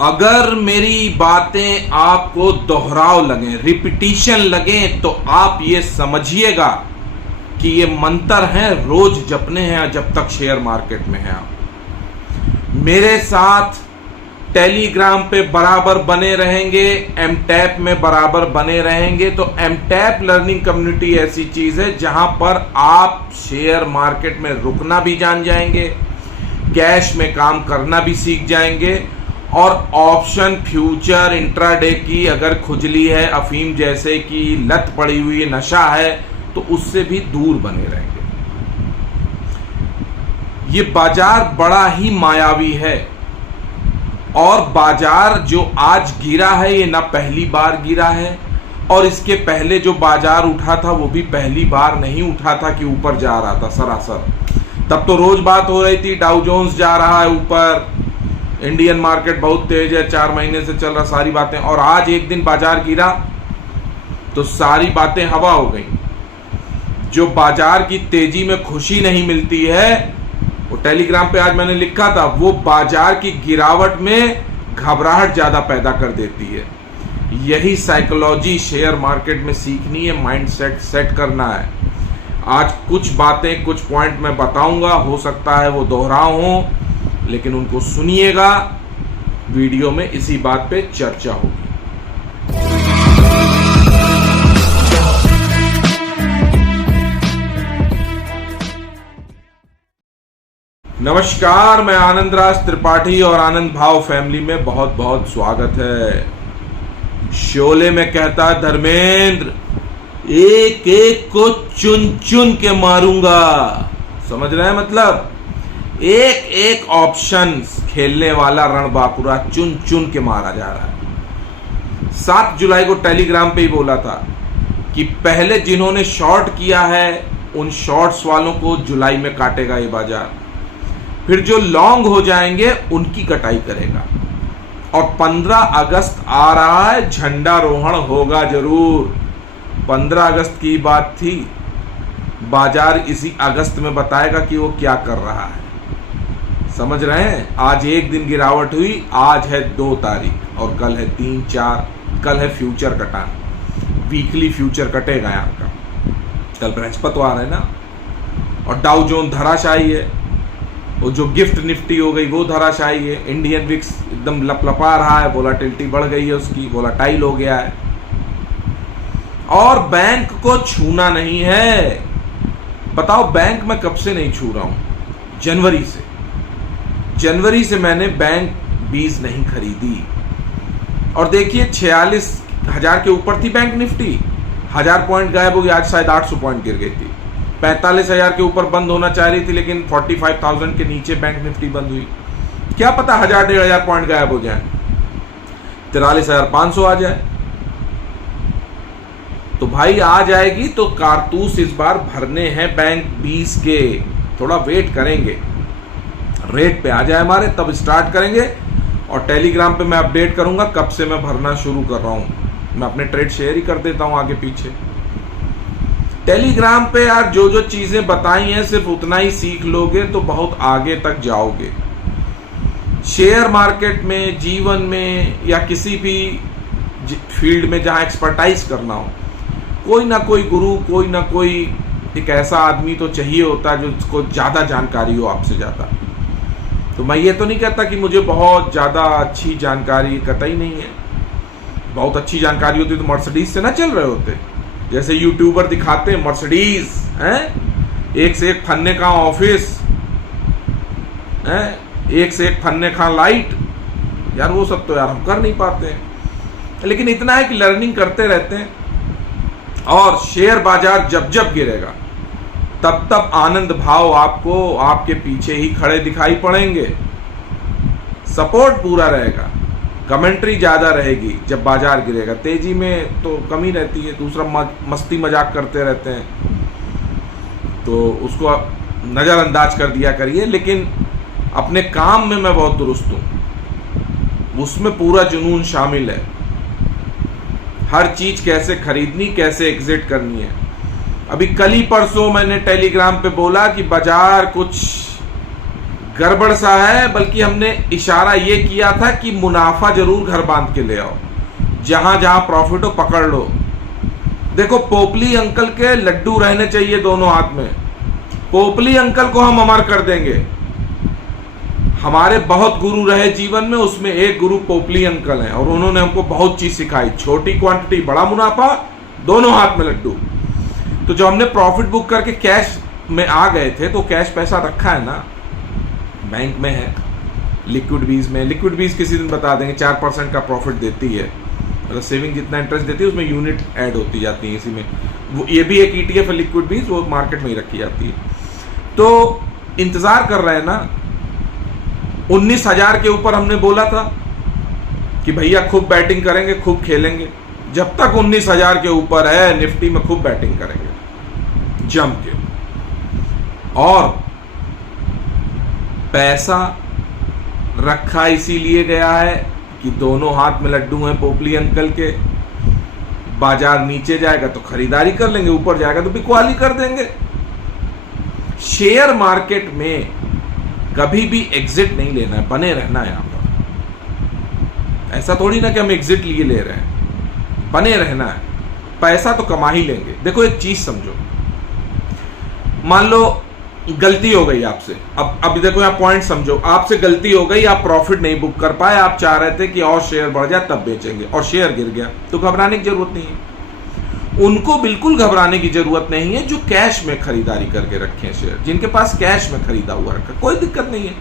अगर मेरी बातें आपको दोहराव लगे, रिपीटिशन लगे, तो आप ये समझिएगा कि ये मंत्र हैं, रोज जपने हैं जब तक शेयर मार्केट में हैं आप। मेरे साथ टेलीग्राम पे बराबर बने रहेंगे, एमटैप में बराबर बने रहेंगे। तो एमटैप लर्निंग कम्युनिटी ऐसी चीज है जहां पर आप शेयर मार्केट में रुकना भी जान जाएंगे, कैश में काम करना भी सीख जाएंगे, और ऑप्शन, फ्यूचर, इंट्राडे की अगर खुजली है, अफीम जैसे की लत पड़ी हुई नशा है, तो उससे भी दूर बने रहेंगे। ये बाजार बड़ा ही मायावी है, और बाजार जो आज गिरा है ये ना पहली बार गिरा है, और इसके पहले जो बाजार उठा था वो भी पहली बार नहीं उठा था कि ऊपर जा रहा था सरासर। तब तो रोज बात हो रही थी डाउ जोन्स जा रहा है ऊपर, इंडियन मार्केट बहुत तेज है, 4 महीने से चल रहा, सारी बातें। और आज एक दिन बाजार गिरा तो सारी बातें हवा हो गई। जो बाजार की तेजी में खुशी नहीं मिलती है, वो टेलीग्राम पे आज मैंने लिखा था, वो बाजार की गिरावट में घबराहट ज्यादा पैदा कर देती है। यही साइकोलॉजी शेयर मार्केट में सीखनी है, माइंड सेट करना है। आज कुछ बातें, कुछ पॉइंट मैं बताऊंगा, हो सकता है वो दोहराव हो, लेकिन उनको सुनिएगा। वीडियो में इसी बात पे चर्चा होगी। नमस्कार, मैं आनंद राज त्रिपाठी और आनंद भाव फैमिली में बहुत बहुत स्वागत है। शोले में कहता धर्मेंद्र, एक एक को चुन चुन के मारूंगा। समझ रहे हैं? मतलब एक एक ऑप्शन खेलने वाला रणबांकुरा चुन चुन के मारा जा रहा है। 7 जुलाई को टेलीग्राम पे ही बोला था कि पहले जिन्होंने शॉर्ट किया है उन शॉर्ट्स वालों को जुलाई में काटेगा ये बाजार, फिर जो लॉन्ग हो जाएंगे उनकी कटाई करेगा। और 15 अगस्त आ रहा है, झंडारोहण होगा जरूर। 15 अगस्त की बात थी, बाजार इसी अगस्त में बताएगा कि वो क्या कर रहा है। समझ रहे हैं? आज एक दिन गिरावट हुई, आज है 2 तारीख और कल है 3, 4, कल है फ्यूचर कटान, वीकली फ्यूचर कटेगा यहाँ का। कल बृहस्पतिवार है ना, और डाउ जोन धराशायी है, वो जो गिफ्ट निफ्टी हो गई वो धराशायी है। इंडियन विक्स एकदम लपलपा रहा है, वोलाटिलिटी बढ़ गई है, उसकी वोलाटाइल हो गया है। और बैंक को छूना नहीं है। बताओ, बैंक में कब से नहीं छू रहा हूं? जनवरी से मैंने बैंक 20 नहीं खरीदी। और देखिए 46,000 के ऊपर थी बैंक निफ्टी, 1000 पॉइंट गायब हो गया, आज शायद 800 पॉइंट गिर गई थी। 45,000 के ऊपर बंद होना चाह रही थी, लेकिन 45,000 के नीचे बैंक निफ्टी बंद हुई। क्या पता 1000-1500 पॉइंट गायब हो जाए, 43,500 आ जाए। तो भाई आ जाएगी तो कारतूस इस बार भरने हैं बैंक 20 के। थोड़ा वेट करेंगे, रेट पे आ जाए हमारे, तब स्टार्ट करेंगे। और टेलीग्राम पे मैं अपडेट करूंगा कब से मैं भरना शुरू कर रहा हूं। मैं अपने ट्रेड शेयर ही कर देता हूं आगे पीछे। टेलीग्राम पे यार जो जो चीजें बताई हैं सिर्फ उतना ही सीख लोगे तो बहुत आगे तक जाओगे। शेयर मार्केट में, जीवन में, या किसी भी फील्ड में जहां एक्सपर्टाइज करना हो, कोई ना कोई गुरु, कोई ना कोई एक ऐसा आदमी तो चाहिए होता है जिसको ज्यादा जानकारी हो आपसे ज्यादा। तो मैं ये तो नहीं कहता कि मुझे बहुत ज्यादा अच्छी जानकारी, कतई नहीं है। बहुत अच्छी जानकारी होती तो मर्सिडीज से ना चल रहे होते। जैसे यूट्यूबर दिखाते हैं मर्सिडीज हैं, एक से एक फन्ने का ऑफिस हैं, एक से एक फन्ने का लाइट। यार वो सब तो यार हम कर नहीं पाते हैं, लेकिन इतना है कि लर्निंग करते रहते हैं। और शेयर बाजार जब जब गिरेगा तब तब आनंद भाव आपको आपके पीछे ही खड़े दिखाई पड़ेंगे। सपोर्ट पूरा रहेगा, कमेंट्री ज्यादा रहेगी जब बाजार गिरेगा। तेजी में तो कमी रहती है, दूसरा मस्ती मजाक करते रहते हैं, तो उसको नजरअंदाज कर दिया करिए। लेकिन अपने काम में मैं बहुत दुरुस्त हूं, उसमें पूरा जुनून शामिल है। हर चीज कैसे खरीदनी, कैसे एग्जिट करनी है। अभी कल ही परसों मैंने टेलीग्राम पे बोला कि बाजार कुछ गड़बड़ सा है, बल्कि हमने इशारा ये किया था कि मुनाफा जरूर घर बांध के ले आओ, जहां जहां प्रॉफिट हो पकड़ लो। देखो, पोपली अंकल के लड्डू रहने चाहिए दोनों हाथ में। पोपली अंकल को हम अमर कर देंगे। हमारे बहुत गुरु रहे जीवन में, उसमें एक गुरु पोपली अंकल हैं और उन्होंने हमको बहुत चीज सिखाई। छोटी क्वांटिटी बड़ा मुनाफा, दोनों हाथ में लड्डू। तो जो हमने प्रॉफिट बुक करके कैश में आ गए थे, तो कैश पैसा रखा है ना, बैंक में है, लिक्विड बीज में। लिक्विड बीज किसी दिन बता देंगे, 4% का प्रॉफिट देती है, मतलब सेविंग जितना इंटरेस्ट देती है उसमें यूनिट ऐड होती जाती है इसी में। वो ये भी एक ETF है लिक्विड बीज, वो मार्केट में ही रखी जाती है। तो इंतजार कर रहे हैं ना। 19,000 के ऊपर हमने बोला था कि भैया खूब बैटिंग करेंगे, खूब खेलेंगे। जब तक 19,000 के ऊपर है, निफ्टी में खूब बैटिंग करेंगे जम के। और पैसा रखा इसीलिए गया है कि दोनों हाथ में लड्डू हैं पोपली अंकल के। बाजार नीचे जाएगा तो खरीदारी कर लेंगे, ऊपर जाएगा तो बिकवाली कर देंगे। शेयर मार्केट में कभी भी एग्जिट नहीं लेना है, बने रहना है यहां पर। ऐसा थोड़ी ना कि हम एग्जिट लिए ले रहे हैं, बने रहना है। पैसा तो कमा ही लेंगे। देखो, एक चीज समझो, मान लो गलती हो गई आपसे। अब अभी देखो यहाँ पॉइंट समझो, आपसे गलती हो गई, आप प्रॉफिट नहीं बुक कर पाए, आप चाह रहे थे कि और शेयर बढ़ जाए तब बेचेंगे, और शेयर गिर गया, तो घबराने की जरूरत नहीं है। उनको बिल्कुल घबराने की जरूरत नहीं है जो कैश में खरीदारी करके रखे हैं शेयर, जिनके पास कैश में खरीदा हुआ रखा, कोई दिक्कत नहीं है।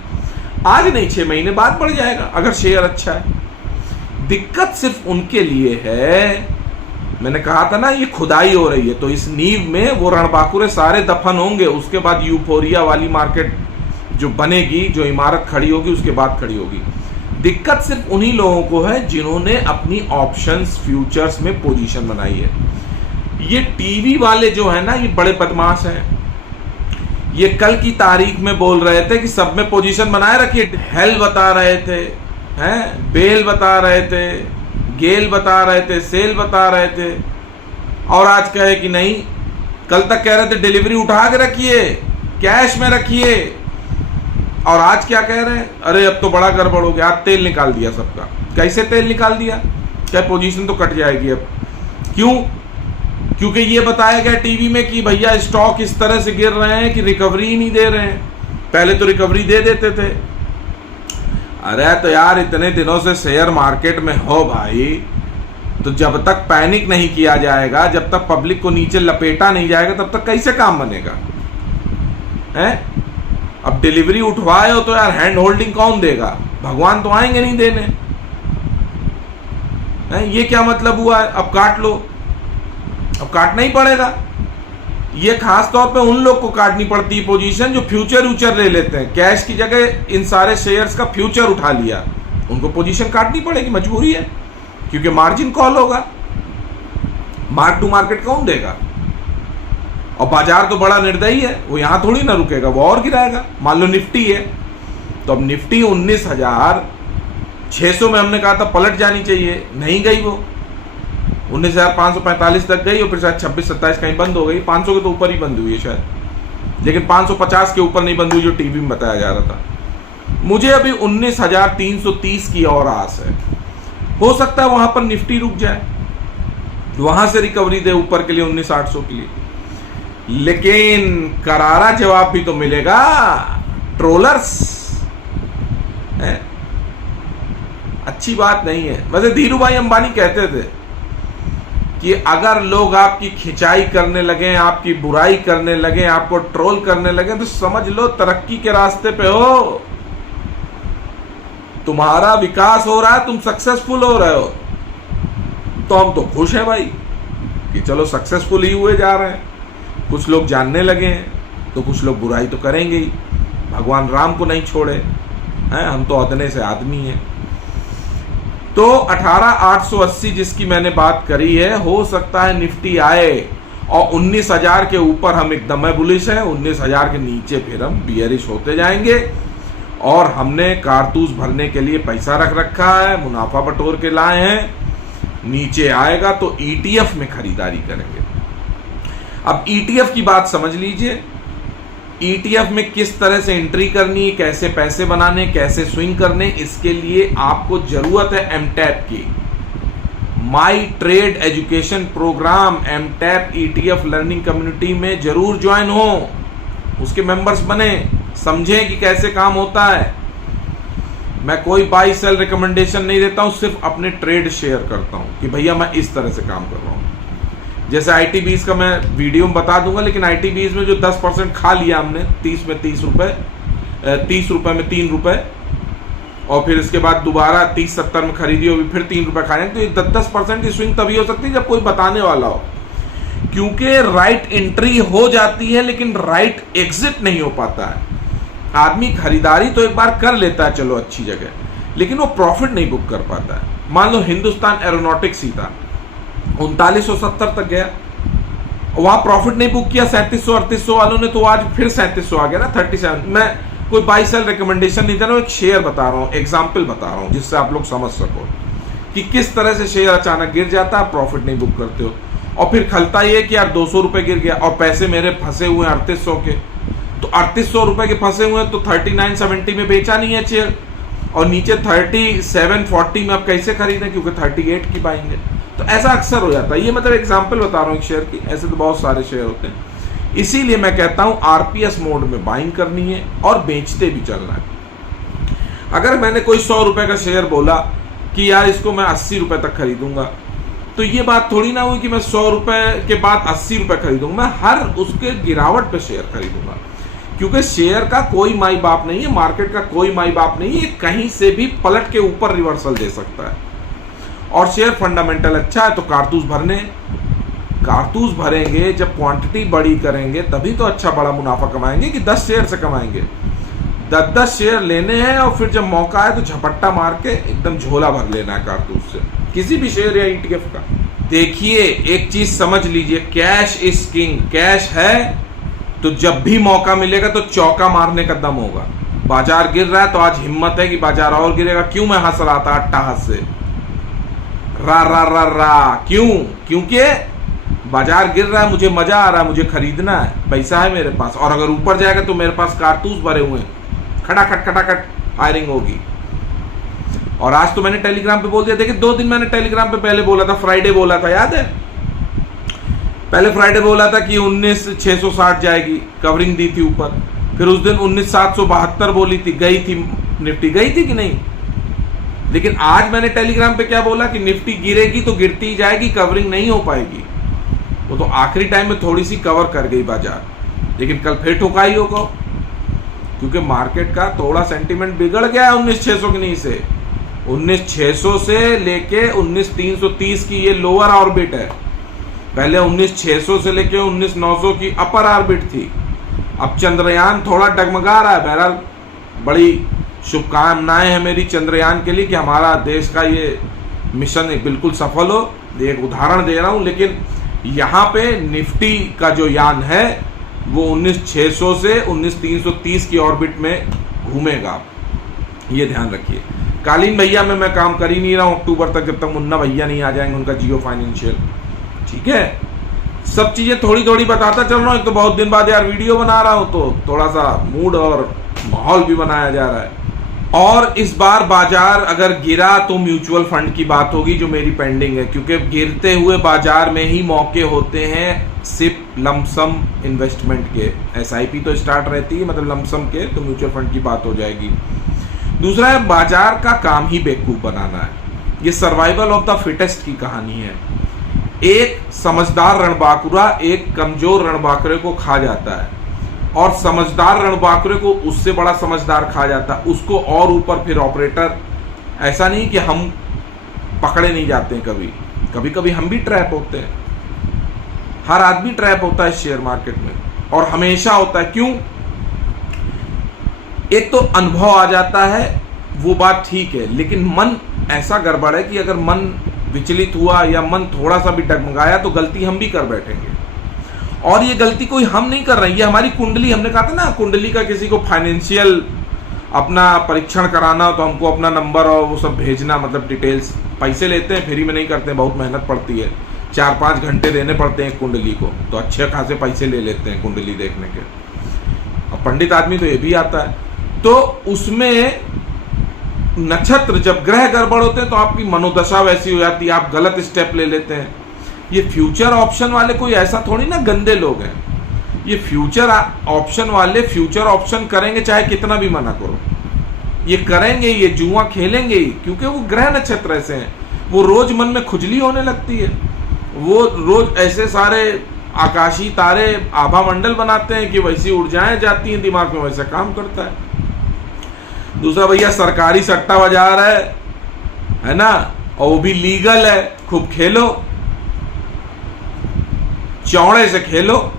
आज नहीं 6 महीने बाद बढ़ जाएगा अगर शेयर अच्छा है। दिक्कत सिर्फ उनके लिए है, मैंने कहा था ना, ये खुदाई हो रही है, तो इस नींव में वो रणबांकुरे सारे दफन होंगे। उसके बाद यूफोरिया वाली मार्केट जो बनेगी, जो इमारत खड़ी होगी, उसके बाद खड़ी होगी। दिक्कत सिर्फ उन्हीं लोगों को है जिन्होंने अपनी ऑप्शंस फ्यूचर्स में पोजीशन बनाई है। ये टीवी वाले जो है ना, ये बड़े बदमाश हैं। ये कल की तारीख में बोल रहे थे कि सब में पोजीशन बनाए रखिए, हेल बता रहे थे, हैं, बेल बता रहे थे, गेल बता रहे थे, सेल बता रहे थे, और आज कहे कि नहीं, कल तक कह रहे थे डिलीवरी उठा के रखिए, कैश में रखिए, और आज क्या कह रहे हैं, अरे अब तो बड़ा गड़बड़ हो गया, तेल निकाल दिया सबका। कैसे तेल निकाल दिया? क्या पोजीशन तो कट जाएगी अब। क्यों? क्योंकि ये बताया गया टीवी में कि भैया स्टॉक इस तरह से गिर रहे हैं कि रिकवरी ही नहीं दे रहे हैं। पहले तो रिकवरी दे देते थे। अरे तो यार, इतने दिनों से शेयर मार्केट में हो भाई, तो जब तक पैनिक नहीं किया जाएगा, जब तक पब्लिक को नीचे लपेटा नहीं जाएगा, तब तक कैसे काम बनेगा? हैं? अब डिलीवरी उठवाए हो तो यार हैंड होल्डिंग कौन देगा? भगवान तो आएंगे नहीं देने। हैं? ये क्या मतलब हुआ है? अब काट लो, अब काटना ही पड़ेगा। ये खास तौर पे उन लोग को काटनी पड़ती है पोजीशन जो फ्यूचर ले लेते हैं। कैश की जगह इन सारे शेयर्स का फ्यूचर उठा लिया, उनको पोजीशन काटनी पड़ेगी, मजबूरी है, क्योंकि मार्जिन कॉल होगा। मार्क टू मार्केट कौन देगा? और बाजार तो बड़ा निर्दयी है, वो यहां थोड़ी ना रुकेगा, वो और गिराएगा। मान लो निफ्टी है, तो अब निफ्टी 19,600 में हमने कहा था पलट जानी चाहिए, नहीं गई, वो 19,545 तक गई, और फिर शायद 26-27 कहीं बंद हो गई। 500 के तो ऊपर ही बंद हुई है शायद, लेकिन 550 के ऊपर नहीं बंद हुई जो टीवी में बताया जा रहा था। मुझे अभी 19,330 की और आस है। हो सकता है वहां पर निफ्टी रुक जाए, वहां से रिकवरी दे ऊपर के लिए 19,800 के लिए, लेकिन करारा जवाब भी तो मिलेगा ट्रोलर्स। अच्छी बात नहीं है। वैसे धीरू भाई अंबानी कहते थे कि अगर लोग आपकी खिंचाई करने लगे, आपकी बुराई करने लगे, आपको ट्रोल करने लगे, तो समझ लो तरक्की के रास्ते पे हो, तुम्हारा विकास हो रहा है, तुम सक्सेसफुल हो रहे हो। तो हम तो खुश हैं भाई कि चलो सक्सेसफुल ही हुए जा रहे हैं। कुछ लोग जानने लगे हैं, तो कुछ लोग बुराई तो करेंगे ही। भगवान राम को नहीं छोड़े हैं, हम तो अदने से आदमी हैं। तो 18,880 जिसकी मैंने बात करी है, हो सकता है निफ्टी आए और 19,000 के ऊपर हम एकदम बुलिश हैं, 19,000 के नीचे फिर हम बियरिश होते जाएंगे। और हमने कारतूस भरने के लिए पैसा रख रखा है, मुनाफा बटोर के लाए हैं। नीचे आएगा तो ETF में खरीदारी करेंगे। अब ETF की बात समझ लीजिए। ETF में किस तरह से एंट्री करनी, कैसे पैसे बनाने, कैसे स्विंग करने, इसके लिए आपको जरूरत है एमटैप की। My trade education program MTEP ETF learning community में जरूर ज्वाइन हो, उसके मेंबर्स बने, समझें कि कैसे काम होता है। मैं कोई बाई सेल रिकमेंडेशन नहीं देता हूं, सिर्फ अपने ट्रेड शेयर करता हूं कि भैया मैं इस तरह से काम कर रहा हूं। जैसे ITBs का मैं वीडियो में बता दूंगा, लेकिन ITBs में जो 10% खा लिया हमने 30 में 30 रुपए, 30 रुपए में 3 रुपए, और फिर इसके बाद दोबारा 30-70 में खरीदी होगी, फिर 3 रुपए खाएंगे, तो ये 10% की स्विंग तभी हो सकती है जब कोई बताने वाला हो। क्योंकि राइट एंट्री हो जाती है लेकिन राइट एग्जिट नहीं हो पाता है। आदमी खरीदारी तो एक बार कर लेता है, चलो अच्छी जगह, लेकिन वो प्रॉफिट नहीं बुक कर पाता है। मान लो हिंदुस्तान एरोनॉटिक्स ही था, 3970 तक गया, वहां प्रॉफिट नहीं बुक किया 3700-3800 वालों ने, तो आज फिर 3700 आ गया ना, 37। मैं कोई बाई सेल रिकमेंडेशन नहीं दे रहा हूं, एक शेयर बता रहा हूं, एग्जाम्पल बता रहा हूं, जिससे आप लोग समझ सको कि किस तरह से शेयर अचानक गिर जाता है, प्रॉफिट नहीं बुक करते हो, और फिर खलता ये कि यार 200 रुपए गिर गया और पैसे मेरे फंसे हुए हैं 3800 के, तो 3800 रुपए के फंसे हुए हैं, तो 3970 में बेचा नहीं है शेयर, और नीचे 3740 में आप कैसे खरीदें, क्योंकि 38 की पाएंगे। तो ऐसा अक्सर हो जाता है। ये मतलब एग्जांपल बता रहा हूँ एक शेयर की, ऐसे तो बहुत सारे शेयर होते हैं। इसीलिए मैं कहता हूं RPS मोड में बाइंग करनी है और बेचते भी चलना है। अगर मैंने कोई 100 रुपए का शेयर बोला कि यार इसको मैं 80 रुपए तक खरीदूंगा, तो ये बात थोड़ी ना हुई कि मैं 100 रुपए के बाद 80 रुपए खरीदूंगा। मैं हर उसके गिरावट पे शेयर खरीदूंगा, क्योंकि शेयर का कोई माई बाप नहीं है, मार्केट का कोई माई बाप नहीं है, कहीं से भी पलट के ऊपर रिवर्सल दे सकता है। और शेयर फंडामेंटल अच्छा है तो कारतूस भरने, कारतूस भरेंगे जब क्वांटिटी बड़ी करेंगे तभी तो अच्छा बड़ा मुनाफा कमाएंगे कि 10 शेयर से कमाएंगे। 10 शेयर लेने हैं और फिर जब मौका है तो झपट्टा मार के एकदम झोला भर लेना है कारतूस से, किसी भी शेयर या ETF का। देखिए एक चीज समझ लीजिए, कैश इज किंग। कैश है तो जब भी मौका मिलेगा तो चौका मारने का दम होगा। बाजार गिर रहा है तो आज हिम्मत है कि बाजार और गिरेगा। क्यों मैं हंस रहा था अट्टाहस से, रा रा रा रा, क्यों? क्योंकि बाजार गिर रहा है, मुझे मजा आ रहा है, मुझे खरीदना है, पैसा है मेरे पास, और अगर ऊपर जाएगा तो मेरे पास कारतूस भरे हुए हैं, खटाखट खटाखट फायरिंग होगी। और आज तो मैंने टेलीग्राम पे बोल दिया। देखिए 2 दिन मैंने टेलीग्राम पे पहले बोला था, फ्राइडे बोला था, याद है? पहले फ्राइडे बोला था कि 19,660 जाएगी, कवरिंग दी थी ऊपर। फिर उस दिन 19,772 बोली थी, गई थी निफ्टी, गई थी कि नहीं? लेकिन आज मैंने टेलीग्राम पे क्या बोला कि निफ्टी गिरेगी तो गिरती जाएगी, कवरिंग नहीं हो पाएगी। वो तो आखिरी टाइम में थोड़ी सी कवर कर गई बाजार, लेकिन कल फिर ठुकाई होगा, क्योंकि मार्केट का थोड़ा सेंटीमेंट बिगड़ गया है 19,600 के नीचे से। 19,600 से लेके 19,330 की ये लोअर ऑर्बिट है। पहले 19,600 से लेके 19,900 की अपर ऑर्बिट थी। अब चंद्रयान थोड़ा डगमगा रहा है। बहरहाल बड़ी शुभकामनाएं हैं मेरी चंद्रयान के लिए कि हमारा देश का ये मिशन बिल्कुल सफल हो। एक उदाहरण दे रहा हूं, लेकिन यहाँ पे निफ्टी का जो यान है वो 19,600 से 19,330 की ऑर्बिट में घूमेगा, ये ध्यान रखिए। कालीन भैया में मैं काम कर ही नहीं रहा हूँ अक्टूबर तक, जब तक मुन्ना भैया नहीं आ जाएंगे, उनका जियो फाइनेंशियल। ठीक है, सब चीजें थोड़ी थोड़ी बताता चल रहा हूँ। एक तो बहुत दिन बाद यार वीडियो बना रहा हूँ, तो थोड़ा सा मूड और माहौल भी बनाया जा रहा है। और इस बार बाजार अगर गिरा तो म्यूचुअल फंड की बात होगी, जो मेरी पेंडिंग है, क्योंकि गिरते हुए बाजार में ही मौके होते हैं सिप लमसम इन्वेस्टमेंट के। SIP तो स्टार्ट रहती है, मतलब लमसम के, तो म्यूचुअल फंड की बात हो जाएगी। दूसरा है, बाजार का काम ही बेवकूफ बनाना है। ये सर्वाइवल ऑफ द फिटेस्ट की कहानी है। एक समझदार रणबांकुरा एक कमजोर रणबांकुरे को खा जाता है, और समझदार रणबांकुरे को उससे बड़ा समझदार खा जाता है, उसको और ऊपर फिर ऑपरेटर। ऐसा नहीं कि हम पकड़े नहीं जाते हैं, कभी कभी कभी हम भी ट्रैप होते हैं। हर आदमी ट्रैप होता है शेयर मार्केट में, और हमेशा होता है। क्यों? एक तो अनुभव आ जाता है, वो बात ठीक है, लेकिन मन ऐसा गड़बड़ है कि अगर मन विचलित हुआ या मन थोड़ा सा भी डगमगाया तो गलती हम भी कर बैठेंगे। और ये गलती कोई हम नहीं कर रहे हैं, ये हमारी कुंडली। हमने कहा था ना, कुंडली का किसी को फाइनेंशियल अपना परीक्षण कराना हो तो हमको अपना नंबर और वो सब भेजना, मतलब डिटेल्स। पैसे लेते हैं, फ्री में नहीं करते हैं, बहुत मेहनत पड़ती है, 4-5 घंटे देने पड़ते हैं कुंडली को, तो अच्छे खासे पैसे ले लेते हैं कुंडली देखने के। और पंडित आदमी तो ये भी आता है। तो उसमें नक्षत्र जब ग्रह गड़बड़ होते हैं तो आपकी मनोदशा वैसी हो जाती है, आप गलत स्टेप ले लेते हैं। ये फ्यूचर ऑप्शन वाले कोई ऐसा थोड़ी ना गंदे लोग हैं। ये फ्यूचर ऑप्शन वाले फ्यूचर ऑप्शन करेंगे चाहे कितना भी मना करो, ये करेंगे, ये जुआ खेलेंगे ही, क्योंकि वो ग्रह नक्षत्र ऐसे हैं। वो रोज मन में खुजली होने लगती है, वो रोज ऐसे सारे आकाशीय तारे आभा मंडल बनाते हैं कि वैसी ऊर्जाएं जाती हैं दिमाग में, वैसा काम करता है। दूसरा भैया सरकारी सट्टा बाजार है ना, और वो भी लीगल है, खूब खेलो, चौड़े से खेलो,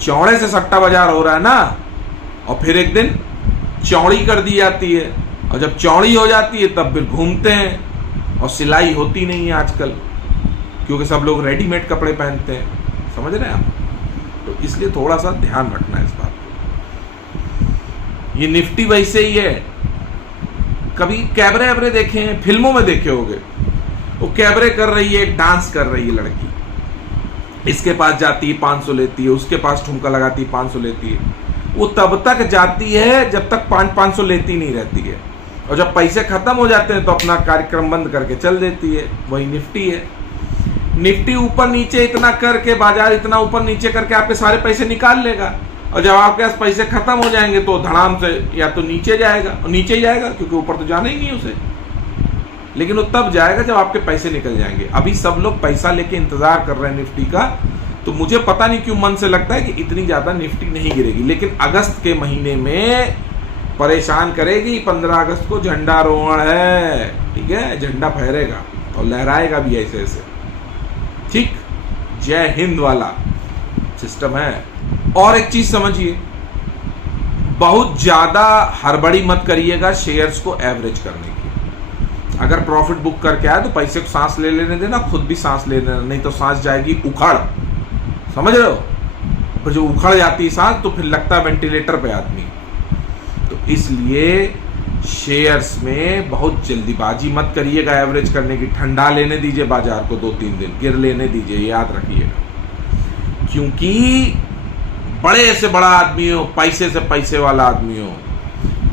चौड़े से सट्टा बाजार हो रहा है ना, और फिर एक दिन चौड़ी कर दी जाती है, और जब चौड़ी हो जाती है तब फिर घूमते हैं, और सिलाई होती नहीं है आजकल, क्योंकि सब लोग रेडीमेड कपड़े पहनते हैं, समझ रहे हैं आप। तो इसलिए थोड़ा सा ध्यान रखना है इस बात को। ये निफ्टी वैसे ही है, कभी कैबरे वैबरे देखे हैं, फिल्मों में देखे होंगे, वो कैबरे कर रही है, एक डांस कर रही है लड़की, इसके पास जाती है 500 लेती है, उसके पास ठुमका लगाती है 500 लेती है। वो तब तक जाती है जब तक 500 लेती नहीं रहती है, और जब पैसे खत्म हो जाते हैं तो अपना कार्यक्रम बंद करके चल देती है। वही निफ्टी है। निफ्टी ऊपर नीचे इतना करके, बाजार इतना ऊपर नीचे करके आपके सारे पैसे निकाल लेगा, और जब आपके पास पैसे खत्म हो जाएंगे तो धड़ाम से या तो नीचे जाएगा, और नीचे ही जाएगा क्योंकि ऊपर तो जाना ही नहीं उसे, लेकिन वो तब जाएगा जब आपके पैसे निकल जाएंगे। अभी सब लोग पैसा लेके इंतजार कर रहे हैं निफ्टी का, तो मुझे पता नहीं क्यों मन से लगता है कि इतनी ज्यादा निफ्टी नहीं गिरेगी, लेकिन अगस्त के महीने में परेशान करेगी। 15 अगस्त को झंडारोहण है, ठीक है, झंडा फहरेगा और लहराएगा भी ऐसे ऐसे, ठीक, जय हिंद वाला सिस्टम है। और एक चीज समझिए, बहुत ज्यादा हड़बड़ी मत करिएगा शेयर्स को एवरेज करने की। अगर प्रॉफिट बुक करके आए तो पैसे को सांस ले लेने देना, खुद भी सांस ले लेना, नहीं तो सांस जाएगी उखड़, समझ रहे हो। पर जो उखड़ जाती है सांस तो फिर लगता है वेंटिलेटर पे आदमी। तो इसलिए शेयर्स में बहुत जल्दीबाजी मत करिएगा एवरेज करने की। ठंडा लेने दीजिए बाजार को, 2-3 दिन गिर लेने दीजिए, याद रखिएगा। क्योंकि बड़े से बड़ा आदमी हो, पैसे से पैसे वाला आदमी हो,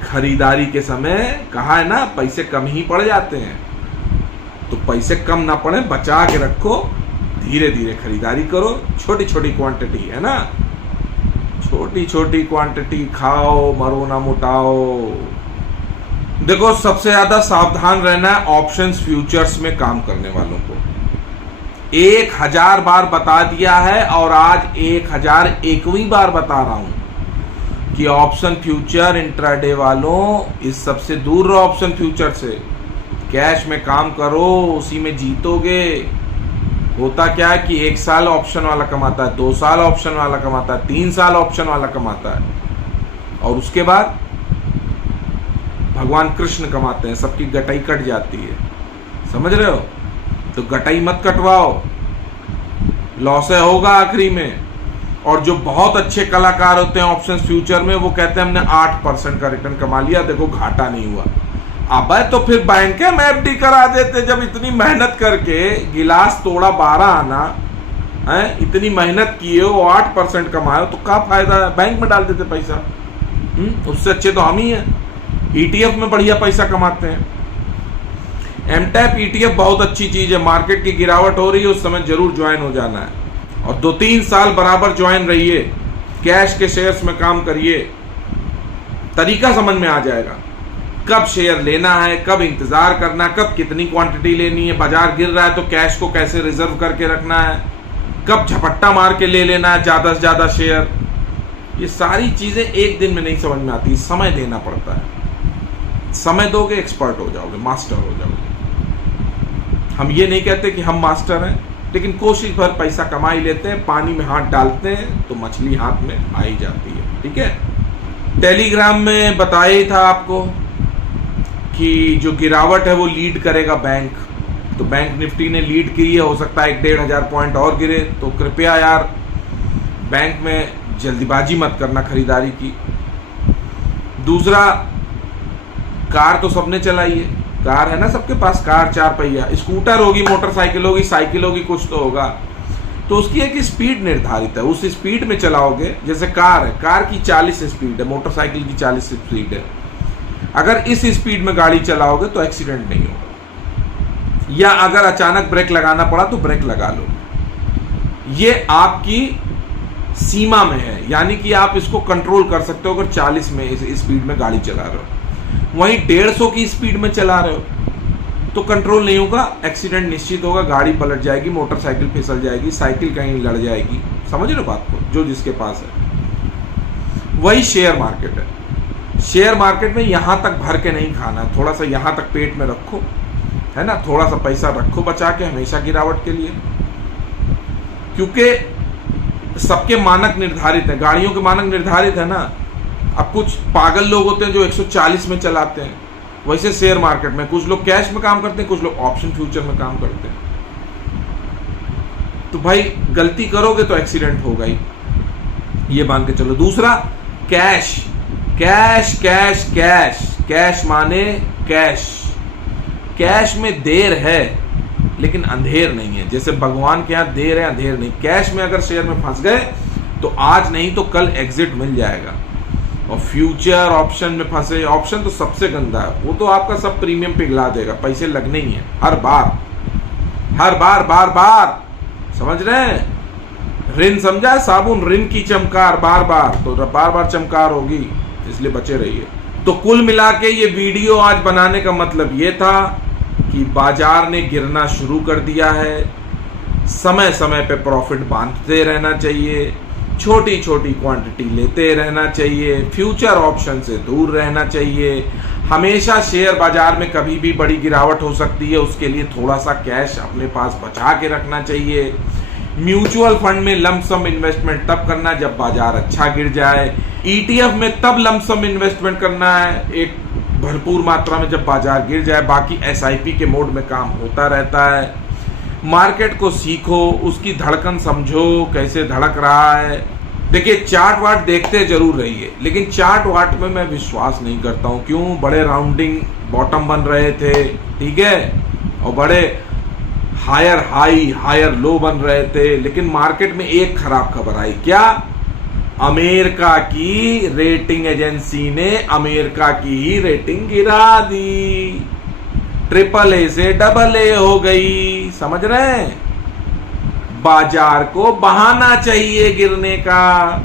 खरीदारी के समय कहा है ना, पैसे कम ही पड़ जाते हैं। तो पैसे कम ना पड़े, बचा के रखो, धीरे धीरे खरीदारी करो, छोटी छोटी क्वांटिटी है ना, छोटी छोटी क्वांटिटी, खाओ मरो ना मोटाओ। देखो सबसे ज्यादा सावधान रहना है ऑप्शंस फ्यूचर्स में काम करने वालों को। 1000 बार बता दिया है और आज 1001वीं बार बता रहा हूं कि ऑप्शन फ्यूचर इंट्राडे वालों, इस सबसे दूर रहो। ऑप्शन फ्यूचर से कैश में काम करो, उसी में जीतोगे। होता क्या है कि 1 साल ऑप्शन वाला कमाता है, 2 साल ऑप्शन वाला कमाता है, 3 साल ऑप्शन वाला कमाता है, और उसके बाद भगवान कृष्ण कमाते हैं, सबकी गटाई कट जाती है, समझ रहे हो। तो गटाई मत कटवाओ, लॉस होगा आखिरी में। और जो बहुत अच्छे कलाकार होते हैं ऑप्शन फ्यूचर में, वो कहते हैं हमने 8% का रिटर्न कमा लिया, देखो घाटा नहीं हुआ। अब तो फिर बैंक में एफडी करा देते, जब इतनी मेहनत करके गिलास तोड़ा 12 आना है, इतनी मेहनत किए हो, 8% कमाए, तो क्या फायदा है, बैंक में डाल देते पैसा। उससे अच्छे तो हम ही हैं, ईटीएफ में बढ़िया पैसा कमाते हैं। एमटैप ईटीएफ बहुत अच्छी चीज है, मार्केट की गिरावट हो रही है उस समय जरूर ज्वाइन हो जाना है, और 2-3 साल बराबर ज्वाइन रहिए, कैश के शेयर्स में काम करिए, तरीका समझ में आ जाएगा कब शेयर लेना है, कब इंतजार करना, कब कितनी क्वांटिटी लेनी है, बाजार गिर रहा है तो कैश को कैसे रिजर्व करके रखना है, कब झपट्टा मार के ले लेना है ज्यादा से ज्यादा शेयर। ये सारी चीजें एक दिन में नहीं समझ में आती, समय देना पड़ता है। समय दोगे एक्सपर्ट हो जाओगे, मास्टर हो जाओगे। हम ये नहीं कहते कि हम मास्टर हैं, लेकिन कोशिश भर पैसा कमा ही लेते हैं, पानी में हाथ डालते हैं तो मछली हाथ में आ ही जाती है, ठीक है। टेलीग्राम में बताया ही था आपको कि जो गिरावट है वो लीड करेगा बैंक, तो बैंक निफ्टी ने लीड की है, हो सकता है 1-1.5 पॉइंट और गिरे। तो कृपया यार बैंक में जल्दीबाजी मत करना खरीदारी की। दूसरा, कार तो सबने चलाई है, कार है ना सबके पास, कार 4 पहिया, स्कूटर होगी, मोटरसाइकिल होगी, साइकिल होगी, कुछ तो होगा। तो उसकी एक स्पीड निर्धारित है, उस स्पीड में चलाओगे। जैसे कार है, कार की 40 स्पीड है, मोटरसाइकिल की 40 स्पीड है। अगर इस स्पीड में गाड़ी चलाओगे तो एक्सीडेंट नहीं होगा, या अगर अचानक ब्रेक लगाना पड़ा तो ब्रेक लगा लो। ये आपकी सीमा में है, यानी कि आप इसको कंट्रोल कर सकते हो अगर 40 में स्पीड में गाड़ी चला रहे हो। वहीं 150 की स्पीड में चला रहे हो तो कंट्रोल नहीं होगा, एक्सीडेंट निश्चित होगा, गाड़ी पलट जाएगी, मोटरसाइकिल फिसल जाएगी, साइकिल कहीं लड़ जाएगी। समझ रहे हो बात को, जो जिसके पास है। वही शेयर मार्केट है। शेयर मार्केट में यहां तक भर के नहीं खाना है, थोड़ा सा यहां तक पेट में रखो, है ना, थोड़ा सा पैसा रखो बचा के हमेशा गिरावट के लिए, क्योंकि सबके मानक निर्धारित है, गाड़ियों के मानक निर्धारित है ना। अब कुछ पागल लोग होते हैं जो 140 में चलाते हैं, वैसे शेयर मार्केट में कुछ लोग कैश में काम करते हैं, कुछ लोग ऑप्शन फ्यूचर में काम करते हैं। तो भाई गलती करोगे तो एक्सीडेंट होगा ही, ये मान के चलो। दूसरा, cash cash cash cash cash माने कैश। कैश में देर है लेकिन अंधेर नहीं है। जैसे भगवान के यहाँ देर है अंधेर नहीं। कैश में अगर शेयर में फंस गए तो आज नहीं तो कल एग्जिट मिल जाएगा। और फ्यूचर ऑप्शन में फंसे, ऑप्शन तो सबसे गंदा है, वो तो आपका सब प्रीमियम पिघला देगा, पैसे लगने ही है हर बार बार बार। समझ रहे हैं? रिन समझा, साबुन रिन की चमकार बार बार, तो बार बार चमकार होगी, इसलिए बचे रहिए। तो कुल मिला के ये वीडियो आज बनाने का मतलब ये था कि बाजार ने गिरना शुरू कर दिया है, समय समय पे प्रॉफिट बांधते रहना चाहिए, छोटी छोटी क्वांटिटी लेते रहना चाहिए, फ्यूचर ऑप्शन से दूर रहना चाहिए। हमेशा शेयर बाजार में कभी भी बड़ी गिरावट हो सकती है, उसके लिए थोड़ा सा कैश अपने पास बचा के रखना चाहिए। म्यूचुअल फंड में लमसम इन्वेस्टमेंट तब करना जब बाजार अच्छा गिर जाए। ईटीएफ में तब लमसम इन्वेस्टमेंट करना है एक भरपूर मात्रा में जब बाजार गिर जाए। बाकी एसआईपी के मोड में काम होता रहता है। मार्केट को सीखो, उसकी धड़कन समझो, कैसे धड़क रहा है। देखिए चार्ट वार्ट देखते जरूर रहिए, लेकिन चार्ट वार्ट में मैं विश्वास नहीं करता हूं। क्यों? बड़े राउंडिंग बॉटम बन रहे थे, ठीक है, और बड़े हायर हाई हायर लो बन रहे थे, लेकिन मार्केट में एक खराब खबर आई। क्या? अमेरिका की रेटिंग एजेंसी ने अमेरिका की ही रेटिंग गिरा दी, AAA से AA हो गई। समझ रहे हैं? बाजार को बहाना चाहिए गिरने का।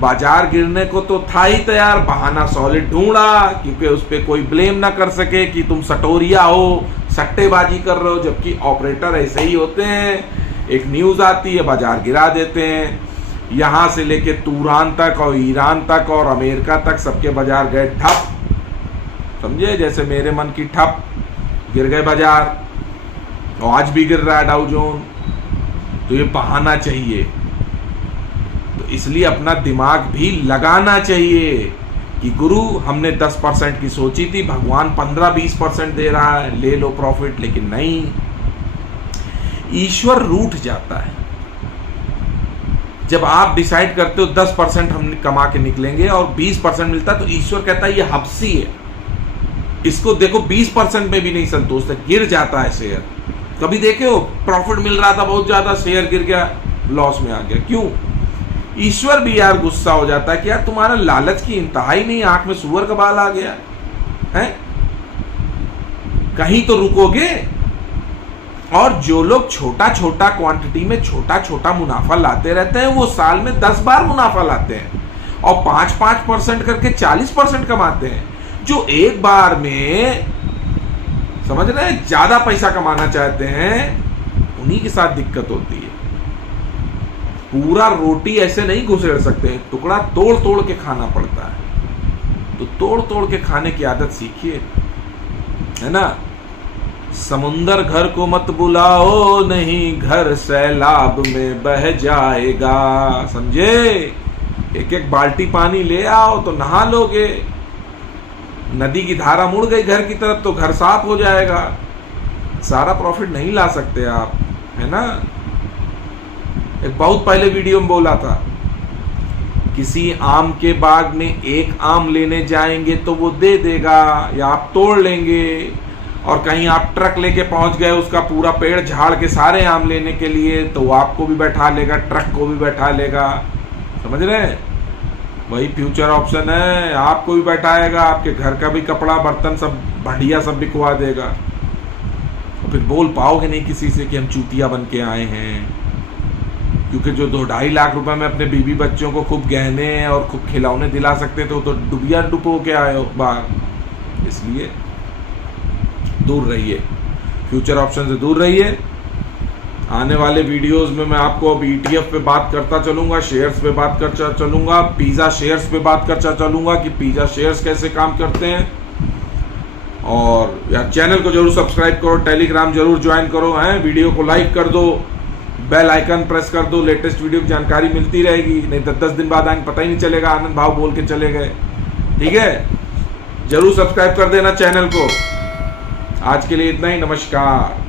बाजार गिरने को तो था ही तैयार, बहाना सॉलिड ढूंढा, क्योंकि उस पर कोई ब्लेम ना कर सके कि तुम सटोरिया हो, सट्टेबाजी कर रहे हो, जबकि ऑपरेटर ऐसे ही होते हैं। एक न्यूज आती है, बाजार गिरा देते हैं। यहां से लेके तुरान तक और ईरान तक और अमेरिका तक सबके बाजार गए ठप। समझे? जैसे मेरे मन की ठप, गिर गए बाजार, और आज भी गिर रहा है डाउ जोन। तो ये बहाना चाहिए, तो इसलिए अपना दिमाग भी लगाना चाहिए कि गुरु हमने 10% की सोची थी, भगवान 15-20% दे रहा है, ले लो प्रॉफिट। लेकिन नहीं, ईश्वर रूठ जाता है जब आप डिसाइड करते हो 10% हम कमा के निकलेंगे और 20% मिलता है, तो ईश्वर कहता है ये हब्सी है, इसको देखो 20% में भी नहीं संतोष है, गिर जाता है शेयर। कभी देखे हो? प्रॉफिट मिल रहा था बहुत ज्यादा, शेयर गिर गया, लॉस में आ गया। क्यों? ईश्वर भी यार गुस्सा हो जाता है कि यार तुम्हारा लालच की इंतहा ही नहीं, आंख में सुअर का बाल आ गया है, कहीं तो रुकोगे। और जो लोग छोटा छोटा क्वांटिटी में छोटा छोटा मुनाफा लाते रहते हैं, वो साल में 10 बार मुनाफा लाते हैं और 5-5% करके 40% कमाते हैं। जो एक बार में, समझ रहे हैं, ज्यादा पैसा कमाना चाहते हैं, उन्हीं के साथ दिक्कत होती है। पूरा रोटी ऐसे नहीं घुसेड़ सकते, टुकड़ा तोड़ तोड़ के खाना पड़ता है। तो तोड़ तोड़ के खाने की आदत सीखिए, है ना। समुंदर घर को मत बुलाओ, नहीं घर सैलाब में बह जाएगा। समझे? एक एक बाल्टी पानी ले आओ तो नहा लोगे। नदी की धारा मुड़ गई घर की तरफ तो घर साफ हो जाएगा। सारा प्रॉफिट नहीं ला सकते आप, है ना। एक बहुत पहले वीडियो में बोला था, किसी आम के बाग में एक आम लेने जाएंगे तो वो दे देगा, या आप तोड़ लेंगे, और कहीं आप ट्रक लेके पहुंच गए उसका पूरा पेड़ झाड़ के सारे आम लेने के लिए, तो आपको भी बैठा लेगा, ट्रक को भी बैठा लेगा। समझ रहे हैं? वही फ्यूचर ऑप्शन है, आपको भी बैठाएगा, आपके घर का भी कपड़ा बर्तन सब बढ़िया सब बिकवा देगा। तो फिर बोल पाओगे नहीं किसी से कि हम चूतिया बन के आए हैं, क्योंकि जो 2-2.5 लाख रुपए में अपने बीवी बच्चों को खूब गहने और खूब खिलौने दिला सकते थे, तो डुबिया डुबो के आए हो बाहर। इसलिए दूर रहिए, फ्यूचर ऑप्शन से दूर रहिए। आने वाले वीडियोस में मैं आपको अब ETF पे बात करता चलूंगा, शेयर्स पे बात करता चलूंगा, पिज़्ज़ा शेयर्स पे बात करता चलूंगा कि पिज़्ज़ा शेयर्स कैसे काम करते हैं। और यार चैनल को जरूर सब्सक्राइब करो, टेलीग्राम जरूर ज्वाइन करो, हैं वीडियो को लाइक कर दो, बेल आइकन प्रेस कर दो, लेटेस्ट वीडियो की जानकारी मिलती रहेगी। नहीं 10 दिन बाद आएंगे पता ही नहीं चलेगा, आनंद भाव बोल के चले गए। ठीक है, जरूर सब्सक्राइब कर देना चैनल को। आज के लिए इतना ही, नमस्कार।